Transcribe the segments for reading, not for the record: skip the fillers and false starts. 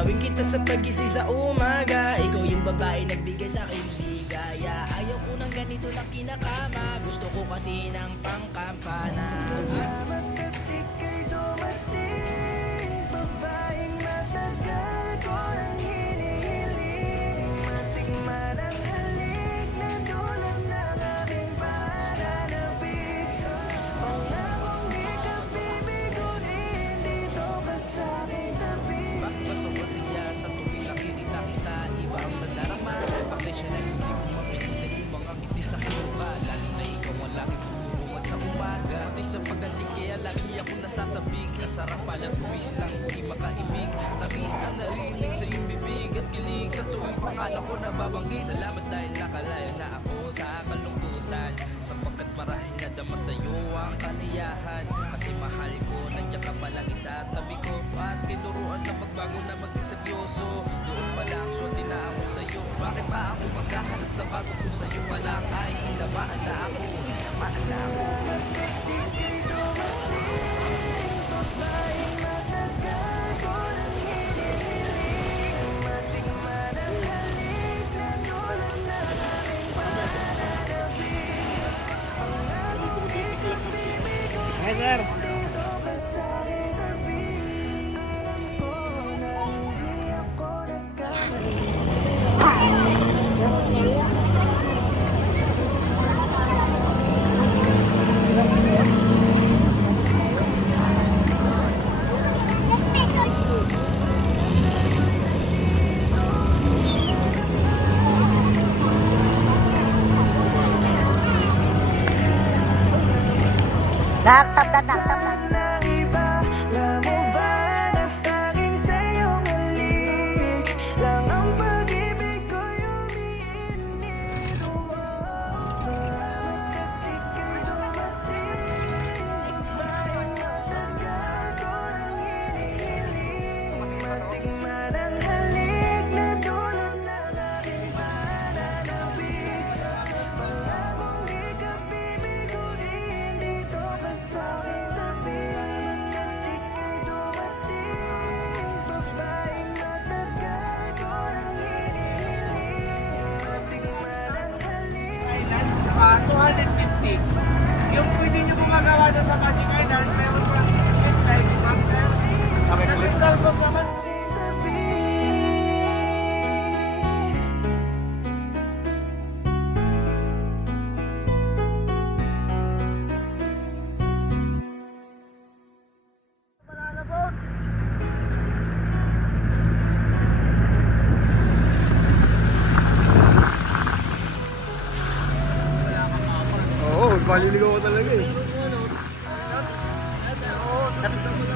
Dalawin kita sa pagising sa umaga. Ikaw yung babae nagbigay sa akin ligaya. Ayaw ko ng ganito na kinakama. Gusto ko kasi ng pangkampana. Salamat at ika'y dumating. Babaeng matagal ko nang hinihiling. Matikman ang halik na dulot ng aking pananabik. Pangakong di ka bibiguin, dito ka sa aking tabi. Bakit ba siya sa tuwing nakikita kita? Iba ang nadarama. Pasensya na hindi ko mapigilan yung mga ngiti sa muka. Lalo na ikaw ang laging bumubungad sa umaga. Pati sa pagaling kaya lagi ako nasasabik. At sarap palang gumising lang hindi makaibig. Tamis ang narinig sa iyong bibig at gilig. Sa tuwing pangalan ko nababanggit. Salamat dahil nakalayo na ako sa kalungkutan. Sapagkat marahil nadama sa iyo ang kasiyahan. Kasi mahal ko, nandiyan ka palagi sa tabi ko. At tinuruan na magbago na maging seryoso. Doon pa lang swerte na ako sa'yo. Bakit ba ako magkahanap na bago ko sa'yo? Walang ay tinamaan na ako. Tinamaan na ako. Salamat at ika'y dumating. Babaeng matagal ko nang hinihiling. Matikman ang halik na dulot ng aking pananabik. Pangakong di ka bibiguin, dito ka sa aking tabi. Alam ko na hindi ako nagkamali. Nakaktabdan. Ng iba, alam mo ba na tanging sa'yong halik lang ang pag-ibig ko'y umiinit. Salamat at ika'y dumating. Babaeng matagal ko nang hinihiling. Matikman ang halik na dulot ng aking pananabik. Pangakong di ka bibiguin, dito ka sa aking tabi. Salamat at ika'y dumating. Babaeng matagal ko nang hinihiling. Matikman ang halik. Island, tsaka 250. Yung pwede nyo kung magawa doon sa Magic Island, meron pa 50 di ba? Kami Crystal Cove naman. Aking tabi. Oo, maliligaw ko talaga eh.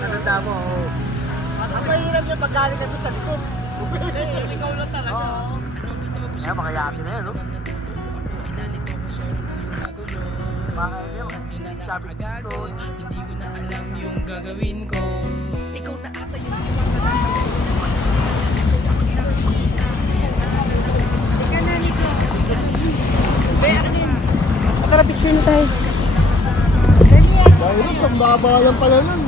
Natanda mo, oo. Ang mahirap niya paggaling ka sa likod. Ikaw lang talaga. Oo. Kaya makayaki na yan, no? Mga kaibigan, sabi Nakakagago, hindi ko na alam yung gagawin ko. Ikaw na ata yung diwata na Virus, ang baba lang pala nun.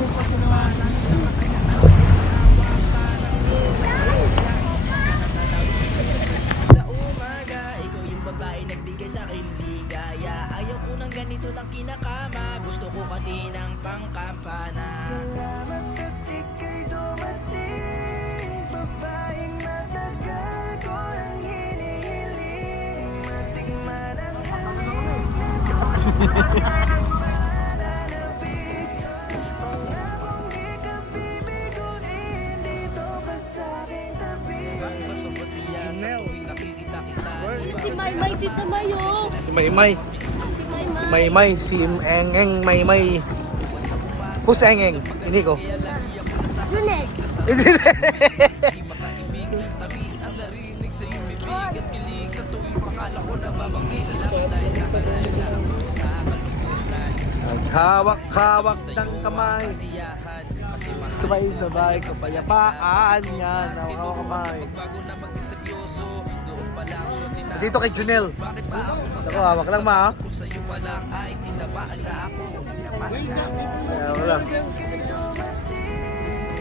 sa umaga. Ikaw yung babae nagbigay sa akin ligaya. Ayaw ko ng ganito ng kinakama. Gusto ko kasi ng pangkampana. Salamat at ika'y dumating. Babaeng matagal ko nang hinihiling. Matikman ang halik na dulot ng aking pananabik. Pangakong di ka bibiguin, dito ka sa aking tabi. Bakit ba siya sa tuwing nakikita kita? Si Maymay, Tita Mayo. Maymay. Si Maymay. Maymay, si Engeng Maymay. Who's Engeng? Hindi ko. Junet. Di makaibig, tamis ang narinig sa iyong bibig at kilig sa tuwing pangalan ko nababanggit. Salamat dahil nakalayo na ako sa kalungkutan. Hawak-hawak ng kamay. Kasiyahan, kasi mahal Sabay-sabay kapayapaan yan. Hawak kamay. bago na maging seryoso. Doon pa lang swerte na Dito kay Junel. bakit ba ako Ako, hawak lang ma. Ha? kung sa'yo walang ay tinabaan na ako. Wala.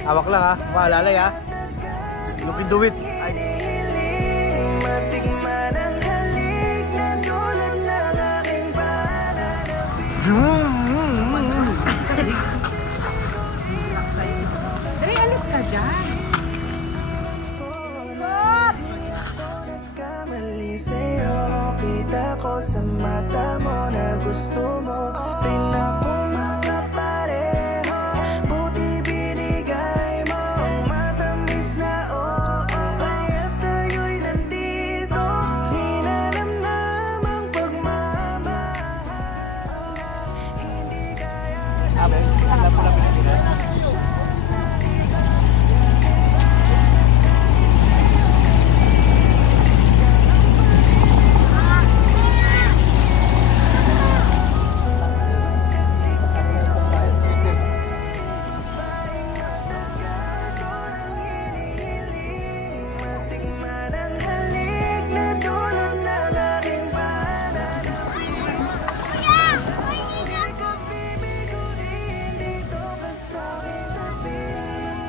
Hawak lang ha. Maalalay ha. You can do it. hinihiling matikman ang halik na dulot ng aking pananabik. Dali, alis ka dyan. Di ako nagkamali sa'yo. Kita ko sa mata mo na gusto mo rin ako makapareho. Buti binigay mo ang matamis na oo. Kaya tayo'y nandito. Ninanamnam ang pagmamahal na hindi kaya. Matikman ang halik na dulot ng aking pananabik. Di ka bibiguin dito ka sa'king tabi.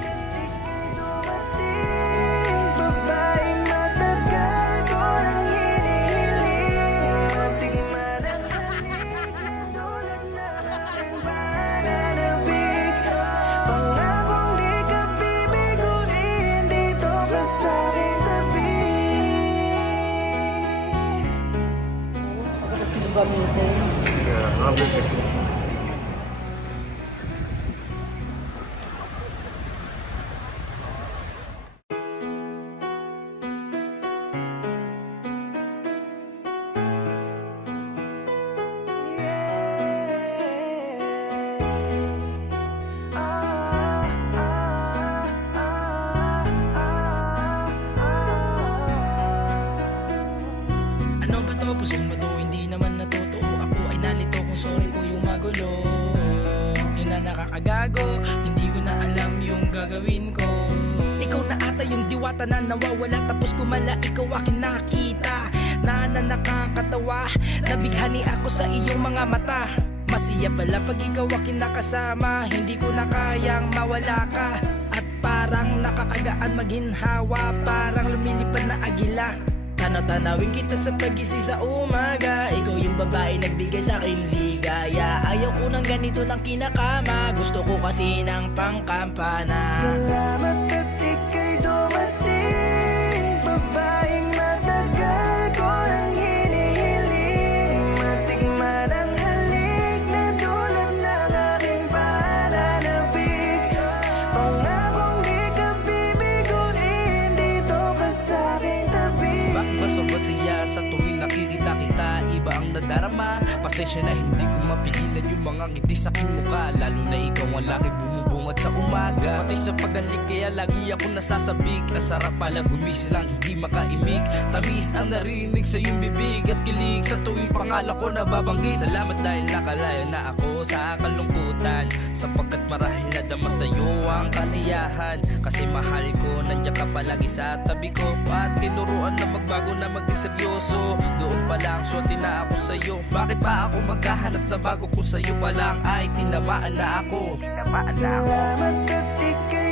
Di ka'y dumating, babaeng matagal ko nang hinihiling. Matikman ang halik na dulot ng aking pananabik. Pangakong di ka bibiguin dito ka sa'king tabi. Pagkatas mo gamitin. Ano ba to? Pusong ba to? Hindi naman natotoo. Ako ay nalito kung sorry ko yung magulo. Di na nakakagago, hindi ko na alam yung gagawin ko. Ikaw na ata yung diwata na nawawala, tapos kumala ikaw akin nakita. Na nakakatawa, nabighani ako sa iyong mga mata. Masaya pala pag ikaw akin nakasama, hindi ko na kayang mawala ka. At parang nakakagaan maghinhawa, parang lumilipad na agila. Tanaw-tanawin kita sa pagising sa umaga. Ikaw yung babae nagbigay sa akin ligaya. Ayaw ko ng ganito ng kinakama, gusto ko kasi ng pangkampana. Salamat at ika'y dumating. Babaeng matagal ko nang hinihiling. Matikman ang halik na dulot ng aking pananabik. Pangakong di ka bibiguin dito ka sa'king tabi. Basa-basaya sa tuwing nakikita kita, iba ang nadarama. Pasensya na hindi ko mapigilan yung mga ngiti sa aking mukha. Lalo na ikaw ang lagi bumubungat sa umaga. Pati sa pagalik kaya lagi ako nasasabik. Ang sarap pala gumising lang hindi makaimik. Tamis ang narinig sa iyong bibig at kilig sa tuwing pangalan ko nababanggit. Salamat dahil nakalaya na ako sa kalungkutan, sapagkat marahil nadama sa iyo ang kasiyahan. Kasi mahal ko, nandiyan ka palagi sa tabi ko. At tinuruan na magbago na maging seryoso. Doon pa lang swerte na ako sa iyo. Bakit pa ako maghahanap na bago ko sa iyo pa lang ay tinamaan na ako. Salamat at ika'y